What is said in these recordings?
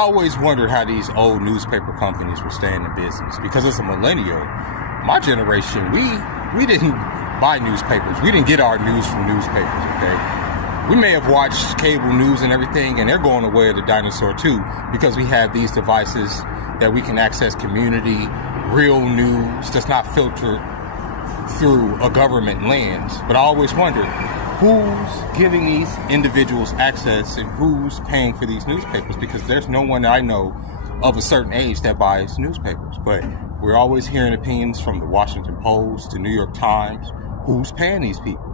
I always wondered how these old newspaper companies were staying in business, because as a millennial, my generation, we didn't buy newspapers. We didn't get our news from newspapers, okay? We may have watched cable news and everything, and they're going away of the dinosaur too, because we have these devices that we can access community, real news that's not filtered through a government lens. But I always wondered, who's giving these individuals access and who's paying for these newspapers? Because there's no one that I know of a certain age that buys newspapers. But we're always hearing opinions from the Washington Post, the New York Times. Who's paying these people?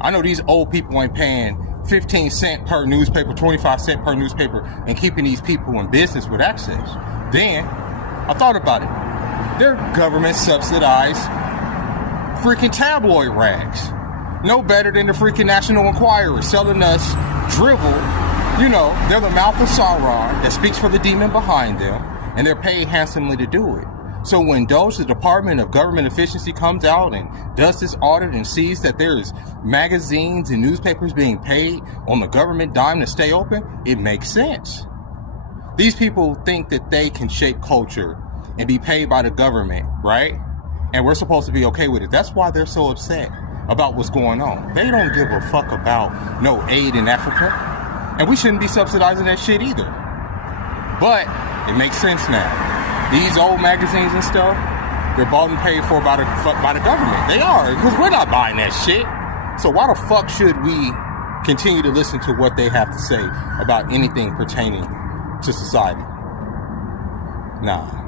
I know these old people ain't paying 15 cents per newspaper, 25 cents per newspaper, and keeping these people in business with access. Then I thought about it. They're government subsidized freaking tabloid rags. No better than the freaking National Enquirer selling us drivel. You know, they're the mouth of Sauron that speaks for the demon behind them, and they're paid handsomely to do it. So when DOGE, the Department of Government Efficiency, comes out and does this audit and sees that there's magazines and newspapers being paid on the government dime to stay open, it makes sense. These people think that they can shape culture and be paid by the government, right? And we're supposed to be okay with it. That's why they're so upset about what's going on. They don't give a fuck about no aid in Africa. And we shouldn't be subsidizing that shit either. But it makes sense now. These old magazines and stuff, they're bought and paid for by the government. They are, because we're not buying that shit. So why the fuck should we continue to listen to what they have to say about anything pertaining to society? Nah.